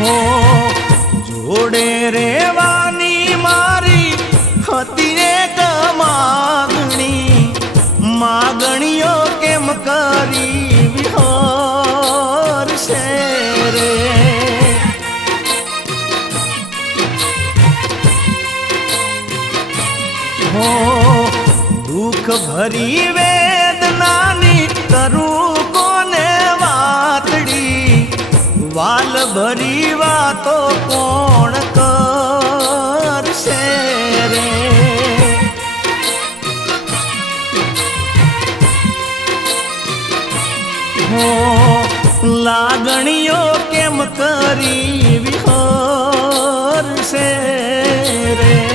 હો જોડે રેવાની મારી હતી એક માગણીઓ કેમ કરી વિહોરશે રે હો દુઃખ ભરી વેદનાની કરું કોને વાતડી વાલ ભરી વાતો કોણ કરશે રે હો લાગણીઓ કેમ કરી વિહોરશે રે